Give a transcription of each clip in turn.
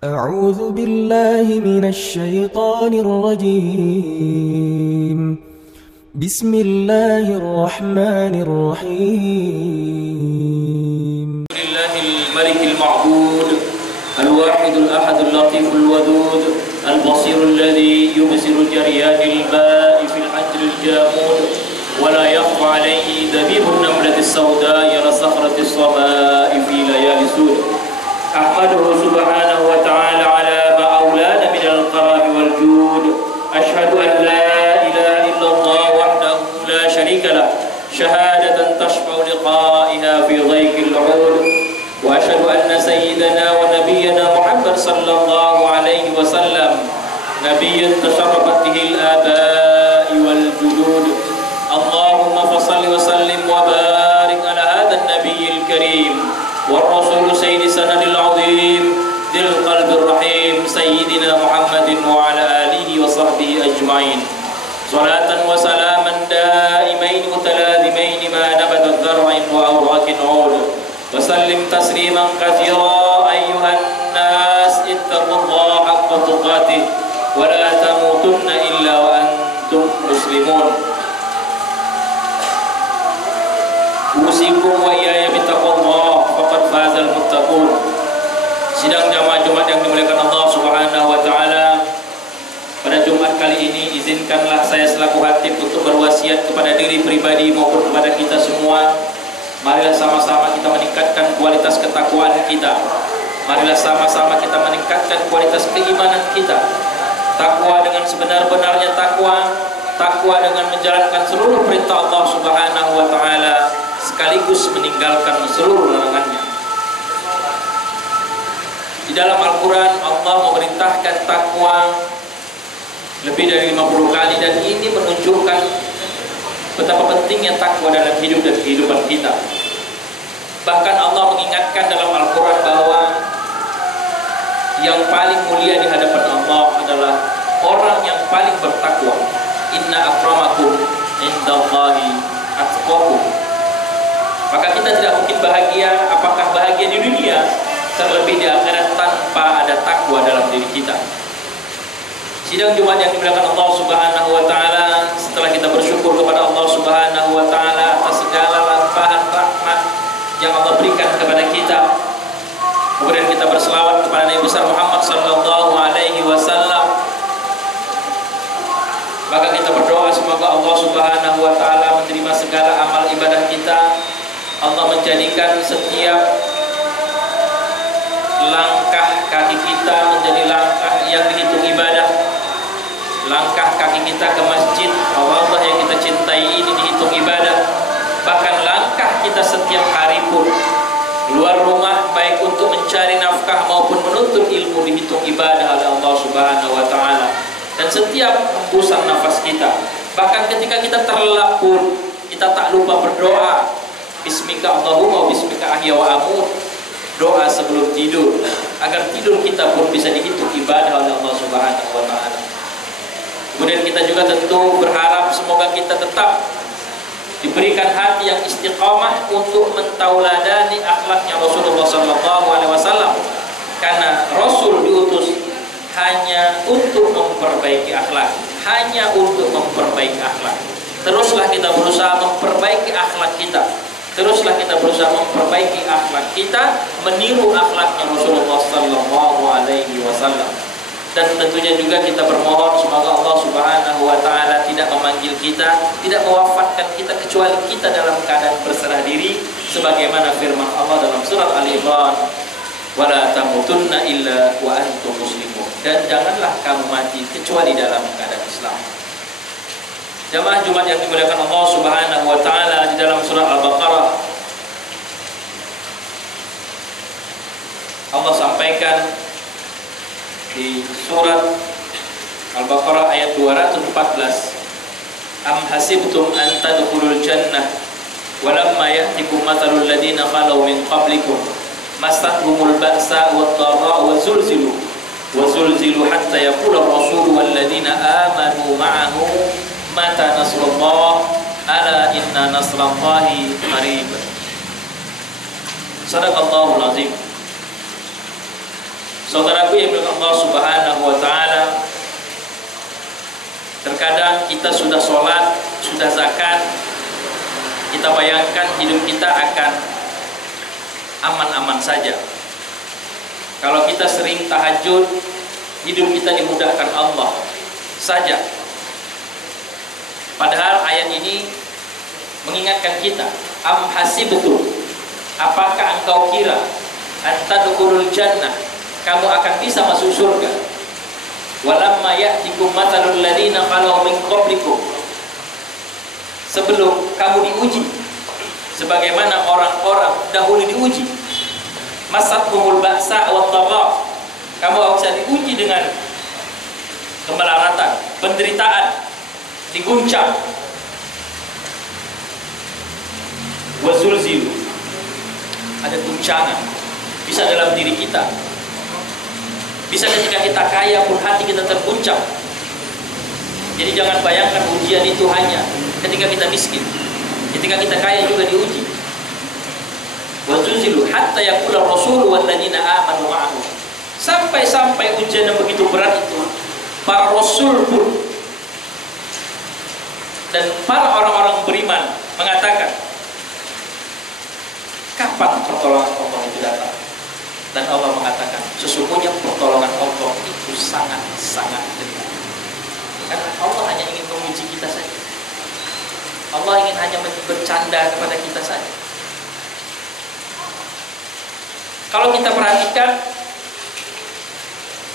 أعوذ بالله من الشيطان الرجيم. بسم الله الرحمن الرحيم. لله الملك المعبود الواحد الأحد اللطيف الودود البصير الذي يبصر جريان الماء في الحجر الجامود ولا يخفى عليه دبيب النملة السوداء على صخرة الصماء في ليالي سود. أحمده سبحانه وتعالى على ما أولانا من الكرم والجود. أشهد أن لا إله إلا الله وحده لا شريك له شهادة تشفع لقائها في ضيق العود. وأشهد أن سيدنا ونبينا محمد صلى الله عليه وسلم نبيا تشرفت به الآباء والجدود. اللهم فصل وسلم وبارك على هذا النبي الكريم والرسول سيد سند العظيم ذي القلب الرحيم سيدنا محمد وعلى آله وصحبه أجمعين. صلاة وسلاما دائمين متلازمين ما نبت ذرع وأوراق عود. وسلم تسليما كثيرا أيها الناس اتقوا الله حق تقاته ولا تموتن إلا وأنتم مسلمون. Usikum wa iyaya bittaqwallah faqad fazal muttaqun. Sidang jamaah Jumat yang dimuliakan Allah Subhanahu wa taala. Pada Jumat kali ini izinkanlah saya selaku khatib untuk berwasiat kepada diri pribadi maupun kepada kita semua. Marilah sama-sama kita meningkatkan kualitas ketakwaan kita. Marilah sama-sama kita meningkatkan kualitas keimanan kita. Takwa dengan sebenar-benarnya takwa, takwa dengan menjalankan seluruh perintah Allah Subhanahu wa taala sekaligus meninggalkan seluruh larangannya. Di dalam Al-Quran Allah memerintahkan takwa lebih dari 50 kali dan ini menunjukkan betapa pentingnya takwa dalam hidup dan kehidupan kita. Bahkan Allah mengingatkan dalam Al-Quran bahwa yang paling mulia di hadapan Allah adalah orang yang paling bertakwa. Inna akramakum indallahi atqakum. Maka kita tidak mungkin bahagia, apakah bahagia di dunia, terlebih di akhirat tanpa ada takwa dalam diri kita. Sidang Jumat yang dimuliakan Allah Subhanahu wa taala, setelah kita bersyukur kepada Allah Subhanahu wa taala atas segala limpahan rahmat yang Allah berikan kepada kita, kemudian kita berselawat kepada Nabi besar Muhammad sallallahu alaihi wasallam, maka kita berdoa semoga Allah Subhanahu wa taala menerima segala amal ibadah kita. Allah menjadikan setiap langkah kaki kita menjadi langkah yang dihitung ibadah. Langkah kaki kita ke masjid Allah yang kita cintai ini dihitung ibadah. Bahkan langkah kita setiap hari pun keluar rumah baik untuk mencari nafkah maupun menuntut ilmu dihitung ibadah oleh Allah Subhanahu wa taala. Dan setiap hembusan nafas kita, bahkan ketika kita terlelap pun kita tak lupa berdoa. Bismika Allahumma wa bismika ahya wa amut. Doa sebelum tidur agar tidur kita pun bisa dihitung ibadah oleh Allah Subhanahu wa taala. Kemudian kita juga tentu berharap semoga kita tetap diberikan hati yang istiqamah untuk mentauladani akhlaknya Rasulullah sallallahu alaihi wasallam. Karena Rasul diutus hanya untuk memperbaiki akhlak, hanya untuk memperbaiki akhlak. Teruslah kita berusaha memperbaiki akhlak kita. Teruslah kita berusaha memperbaiki akhlak kita, meniru akhlaknya Rasulullah sallallahu alaihi wasallam. Dan tentunya juga kita bermohon semoga Allah Subhanahu wa taala tidak memanggil kita, tidak mewafatkan kita kecuali kita dalam keadaan berserah diri sebagaimana firman Allah dalam surat Ali Imran, "Wala tamutunna illa wa antum muslimun." Dan janganlah kamu mati kecuali dalam keadaan Islam. Jamaah Jumat yang dimuliakan Allah Subhanahu wa taala, di dalam surah Al-Baqarah Allah sampaikan di surat Al-Baqarah ayat 214, "Am hasibtum an tadkhulul jannah walamma ya'tikum mathalul ladzina khalu min qablikum massahumul ba'sa wad dharra wa zulzilu hatta yaqula ar-rasulu wal ladzina amanu ma'ahu mata nasrullah ala inna nasrallahi qarib." Sadaqallahul azim. Saudaraku yang dimuliakan Allah Subhanahu wa taala, terkadang kita sudah sholat, sudah zakat, kita bayangkan hidup kita akan aman-aman saja. Kalau kita sering tahajud, hidup kita dimudahkan Allah saja. Padahal ayat ini mengingatkan kita, am hasibtum, apakah engkau kira antadkhulul jannah, kamu akan bisa masuk surga, walamma ya'tikum mathalul ladzina khalu min qablikum, sebelum kamu diuji sebagaimana orang-orang dahulu diuji, masathumul ba'sa wat dharra, kamu bisa diuji dengan kemelaratan, penderitaan, diguncang, wazulzilu, ada guncangan, bisa dalam diri kita, bisa ketika kita kaya pun hati kita terguncang. Jadi jangan bayangkan ujian itu hanya ketika kita miskin, ketika kita kaya juga diuji. Wazulzilu hatta yaqula rasul wal ladzina amanu ma'ahu, sampai ujian yang begitu berat itu para rasul pun dan para orang-orang beriman mengatakan, kapan pertolongan Allah itu datang? Dan Allah mengatakan, sesungguhnya pertolongan Allah itu sangat-sangat dekat. Karena Allah hanya ingin menguji kita saja. Allah ingin hanya bercanda kepada kita saja. Kalau kita perhatikan,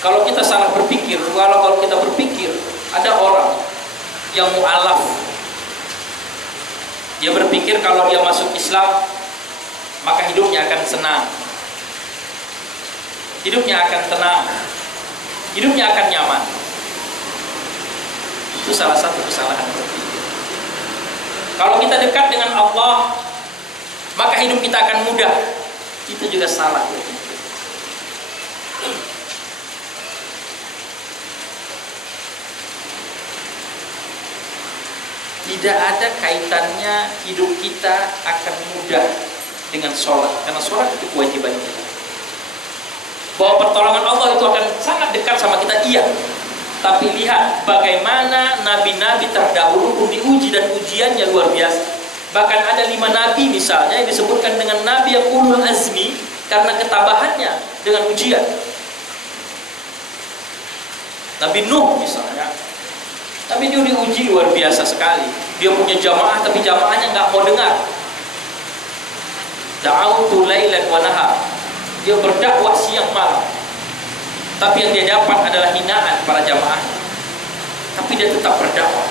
kalau kita salah berpikir, kalau kita berpikir, ada orang yang mu'alaf, dia berpikir kalau dia masuk Islam maka hidupnya akan senang, hidupnya akan tenang, hidupnya akan nyaman. Itu salah satu kesalahan berpikir. Kalau kita dekat dengan Allah maka hidup kita akan mudah. Itu juga salah berpikir. Tidak ada kaitannya hidup kita akan mudah dengan sholat, karena sholat itu kewajiban kita. Bahwa pertolongan Allah itu akan sangat dekat sama kita, iya. Tapi lihat bagaimana nabi-nabi terdahulu pun diuji, dan ujiannya luar biasa. Bahkan ada 5 nabi misalnya yang disebutkan dengan nabi yang ulul azmi karena ketabahannya dengan ujian. Nabi Nuh misalnya, tapi dia diuji luar biasa sekali. Dia punya jamaah, tapi jamaahnya nggak mau dengar. Da'autu lailan wa nahar, dia berdakwah siang malam, tapi yang dia dapat adalah hinaan para jamaah. Tapi dia tetap berdakwah.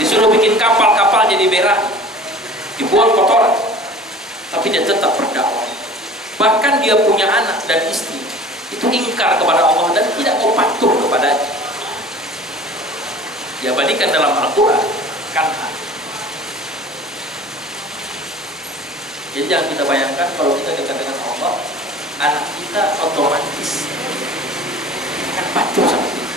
Disuruh bikin kapal-kapal jadi berak, dibuang kotoran, tapi dia tetap berdakwah. Bahkan dia punya anak dan istri itu ingkar kepada Allah dan tidak mau patuh kepadanya. Diabadikan dalam Al-Quran, Kan'an. Jadi jangan kita bayangkan kalau kita dekat dengan Allah, anak kita otomatis akan patuh sama kita.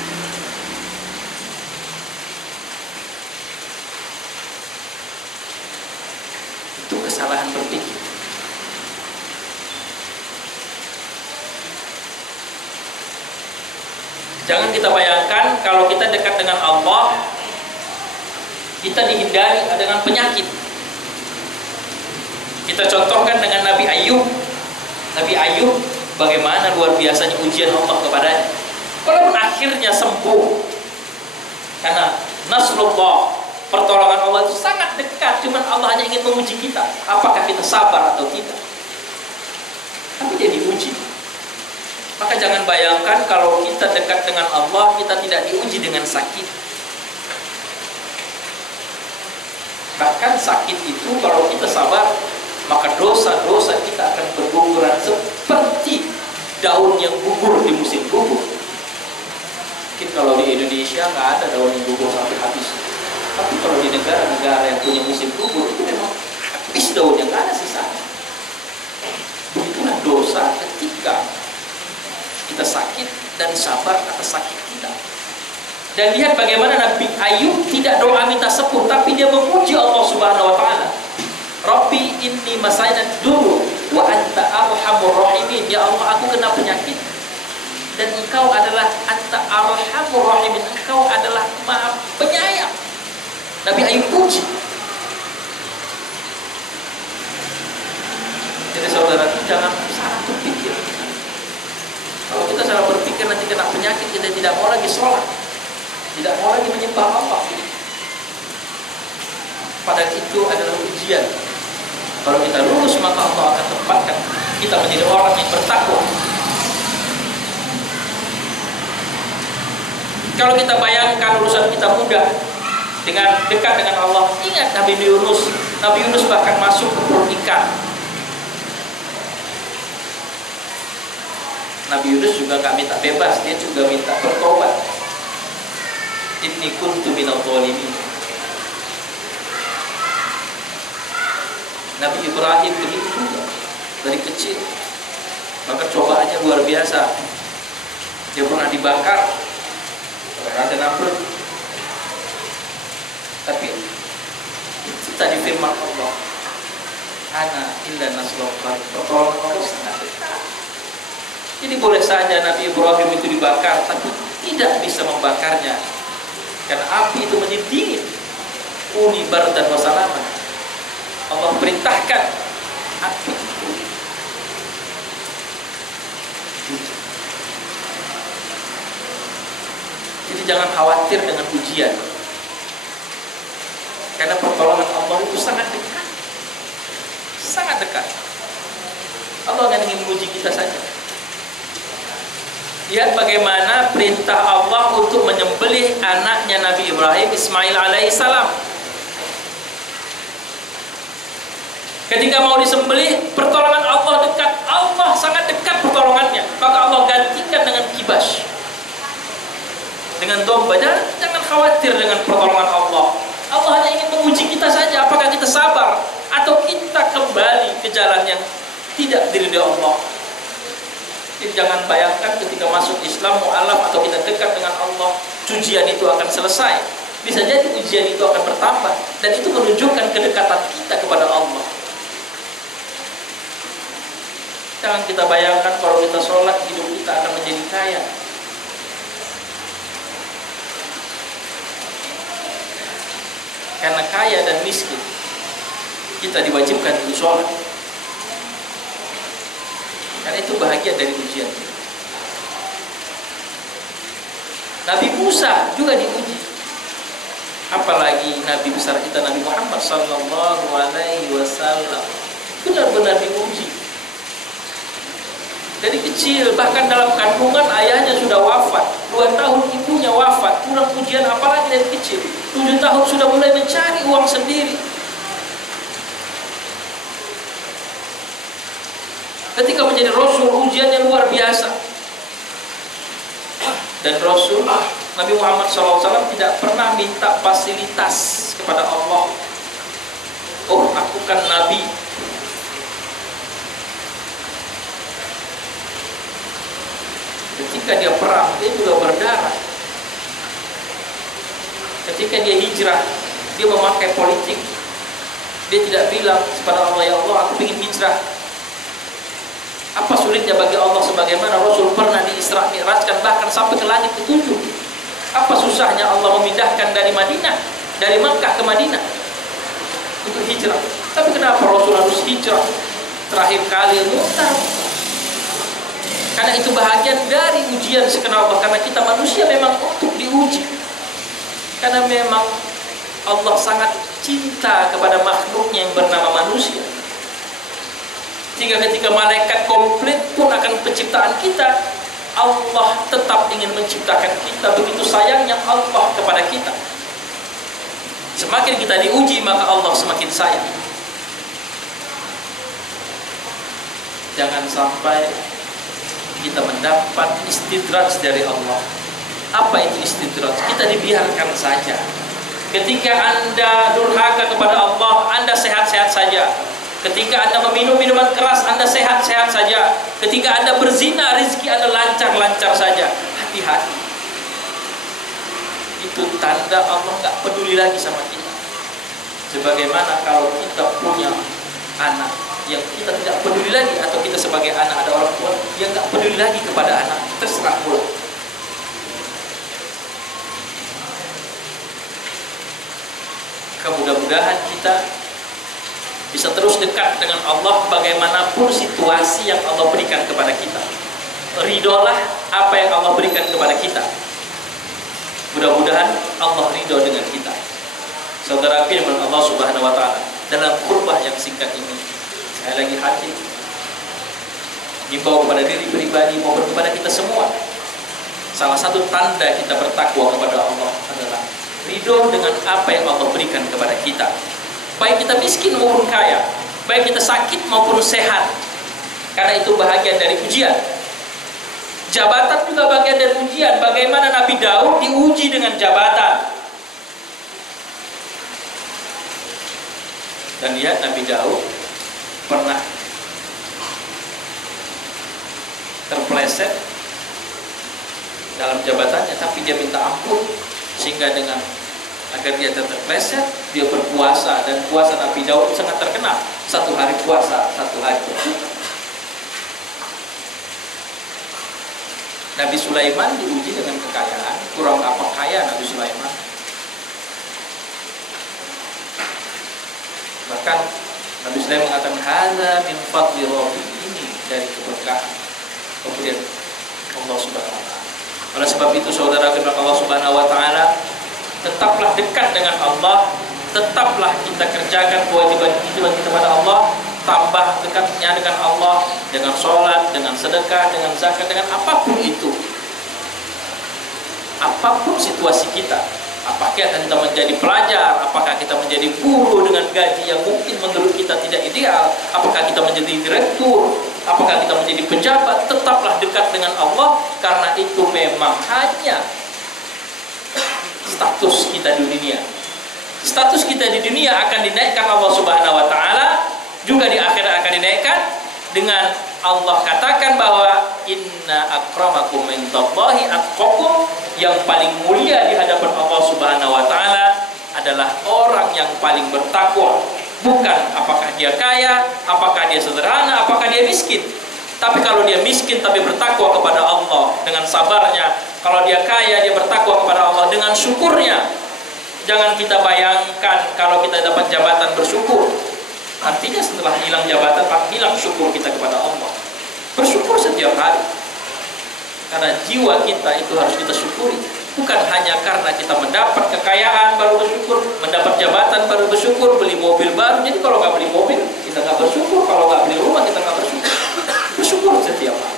Itu kesalahan berpikir. Jangan kita bayangkan kalau kita dekat dengan Allah, kita dihindari dengan penyakit. Kita contohkan dengan Nabi Ayub. Nabi Ayub bagaimana luar biasanya ujian Allah kepadanya. Walaupun akhirnya sembuh, karena nasrullah, pertolongan Allah itu sangat dekat. Cuman Allah hanya ingin menguji kita, apakah kita sabar atau tidak. Tapi dia diuji. Maka jangan bayangkan kalau kita dekat dengan Allah, kita tidak diuji dengan sakit. Bahkan sakit itu kalau kita sabar, maka dosa-dosa kita akan berguguran seperti daun yang gugur di musim gugur. Mungkin kalau di Indonesia nggak ada daun yang gugur sampai habis. Tapi kalau di negara-negara yang punya musim gugur, itu memang habis daunnya, nggak ada sisanya. Begitulah dosa ketika kita sakit dan sabar atas sakit kita. Dan lihat bagaimana Nabi Ayub tidak doa minta sembuh, tapi dia memuji Allah Subhanahu wa taala. Rabbi inni masainan duru wa anta arhamur rahimin. Ya Allah, aku kena penyakit dan engkau adalah anta arhamur rahimin, engkau adalah maha penyayang. Nabi Ayub puji. Jadi saudara, jangan salah berpikir. Kalau kita salah berpikir nanti kena penyakit, kita tidak mau lagi sholat, tidak mau lagi menyembah Allah. Padahal itu adalah ujian. Kalau kita lulus maka Allah akan tempatkan kita menjadi orang yang bertakwa. Kalau kita bayangkan urusan kita mudah dengan dekat dengan Allah, ingat Nabi Yunus. Nabi Yunus bahkan masuk ke perut ikan. Nabi Yunus juga gak minta bebas, dia juga minta bertobat. Inni kuntu minal zalimin. Nabi Ibrahim begitu juga, dari kecil. Maka cobaannya luar biasa. Dia pernah dibakar oleh Raja Namrud. Tapi itu tadi firman Allah, ana illa nasrul qarib. Pertolongan Allah sangat dekat. Jadi boleh saja Nabi Ibrahim itu dibakar, tapi tidak bisa membakarnya, karena api itu menjadi dingin. Uni bardan wa salaman. Allah perintahkan api itu. Jadi jangan khawatir dengan ujian, karena pertolongan Allah itu sangat dekat, sangat dekat. Allah hanya ingin menguji kita saja. Lihat bagaimana perintah Allah untuk menyembelih anaknya Nabi Ibrahim, Ismail alaihissalam. Ketika mau disembelih, pertolongan Allah dekat. Allah sangat dekat pertolongannya. Maka Allah gantikan dengan kibas, dengan domba. Jangan khawatir dengan pertolongan Allah. Allah hanya ingin menguji kita saja, apakah kita sabar atau kita kembali ke jalan yang tidak diridhoi Allah. Jadi jangan bayangkan ketika masuk Islam, mu'alaf atau kita dekat dengan Allah, ujian itu akan selesai. Bisa jadi ujian itu akan bertambah, dan itu menunjukkan kedekatan kita kepada Allah. Jangan kita bayangkan kalau kita sholat, hidup kita akan menjadi kaya. Karena kaya dan miskin, kita diwajibkan untuk sholat. Karena itu bahagia dari ujian. Nabi Musa juga diuji. Apalagi Nabi besar kita Nabi Muhammad sallallahu alaihi wasallam, benar-benar diuji. Dari kecil, bahkan dalam kandungan ayahnya sudah wafat, 2 tahun ibunya wafat, kurang ujian apalagi dari kecil. 7 tahun sudah mulai mencari uang sendiri. Ketika menjadi Rasul, ujiannya luar biasa. Dan Rasul Nabi Muhammad SAW tidak pernah minta fasilitas kepada Allah. Oh, aku kan Nabi. Ketika dia perang, dia juga berdarah. Ketika dia hijrah, dia memakai politik. Dia tidak bilang kepada Allah, ya Allah, aku ingin hijrah. Apa sulitnya bagi Allah sebagaimana Rasul pernah di-Isra Mi'rajkan bahkan sampai ke langit ke-7. Apa susahnya Allah memindahkan dari Madinah, dari Makkah ke Madinah untuk hijrah? Tapi kenapa Rasul harus hijrah? Terakhir kali Mu'tah. Karena itu bahagian dari ujian sekenal Allah. Karena kita manusia memang untuk diuji. Karena memang Allah sangat cinta kepada makhluknya yang bernama manusia. Sehingga ketika malaikat komplit pun akan penciptaan kita, Allah tetap ingin menciptakan kita. Begitu sayangnya Allah kepada kita. Semakin kita diuji, maka Allah semakin sayang. Jangan sampai kita mendapat istidraj dari Allah. Apa itu istidraj? Kita dibiarkan saja. Ketika Anda durhaka kepada Allah, Anda sehat-sehat saja. Ketika Anda meminum minuman keras, Anda sehat-sehat saja. Ketika Anda berzina, rezeki Anda lancar-lancar saja. Hati-hati. Itu tanda Allah nggak peduli lagi sama kita. Sebagaimana kalau kita punya anak, yang kita tidak peduli lagi, atau kita sebagai anak ada orang tua yang nggak peduli lagi kepada anak, terserah pula. Mudah-mudahan kita bisa terus dekat dengan Allah bagaimanapun situasi yang Allah berikan kepada kita. Ridolah apa yang Allah berikan kepada kita. Mudah-mudahan Allah ridho dengan kita. Saudara firman Allah Subhanahu wa taala dalam khutbah yang singkat ini, saya lagi hadir dibawa kepada diri pribadi maupun kepada kita semua. Salah satu tanda kita bertakwa kepada Allah adalah ridho dengan apa yang Allah berikan kepada kita. Baik kita miskin maupun kaya, baik kita sakit maupun sehat. Karena itu bahagian dari ujian. Jabatan juga bagian dari ujian. Bagaimana Nabi Daud diuji dengan jabatan. Dan lihat Nabi Daud pernah terpeleset dalam jabatannya, tapi dia minta ampun, sehingga dengan agar dia terpeleset, dia berpuasa. Dan puasa Nabi Daud sangat terkenal, 1 hari puasa, 1 hari berbuka. Nabi Sulaiman diuji dengan kekayaan. Kurang apa kaya Nabi Sulaiman. Bahkan Nabi Sulaiman mengatakan hadza min fadli rabbi, ini dari keberkahan kemudian Allah Subhanahu wa taala. Oleh sebab itu saudara firman Allah Subhanahu wa taala, tetaplah dekat dengan Allah, tetaplah kita kerjakan kewajiban kita kepada Allah, tambah dekatnya dengan Allah, dengan sholat, dengan sedekah, dengan zakat, dengan apapun itu, apapun situasi kita. Apakah kita menjadi pelajar, apakah kita menjadi guru dengan gaji yang mungkin menurut kita tidak ideal, apakah kita menjadi direktur, apakah kita menjadi pejabat, tetaplah dekat dengan Allah, karena itu memang hanya status kita di dunia. Status kita di dunia akan dinaikkan Allah Subhanahu wa taala, juga di akhirat akan dinaikkan dengan Allah katakan bahwa inna akramakum indallahi atqakum, yang paling mulia di hadapan Allah Subhanahu wa taala adalah orang yang paling bertakwa. Bukan apakah dia kaya, apakah dia sederhana, apakah dia miskin. Tapi kalau dia miskin tapi bertakwa kepada Allah dengan sabarnya, kalau dia kaya dia bertakwa kepada Allah dengan syukurnya. Jangan kita bayangkan kalau kita dapat jabatan bersyukur, artinya setelah hilang jabatan maka hilang syukur kita kepada Allah. Bersyukur setiap hari, karena jiwa kita itu harus kita syukuri. Bukan hanya karena kita mendapat kekayaan baru bersyukur, mendapat jabatan baru bersyukur, beli mobil baru. Jadi kalau nggak beli mobil kita nggak bersyukur, kalau nggak beli rumah kita nggak bersyukur. Bersyukur setiap hari.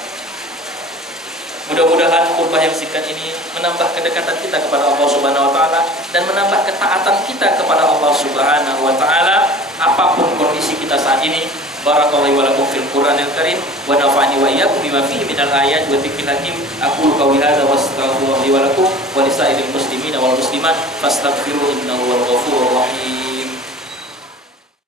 Mudah-mudahan khutbah yang singkat ini menambah kedekatan kita kepada Allah Subhanahu wa taala dan menambah ketaatan kita kepada Allah Subhanahu wa taala apapun kondisi kita saat ini. Barakallahu wa lakum fil Qur'anil Karim wa nafa'ani wa iyyakum bima fihi minal ayati wa dzikril hakim. Aqulu qawli hadza wa astaghfirullaha li wa lakum wa lisairil muslimina wal muslimat fastaghfiruhu innahu huwal ghafurur rahim.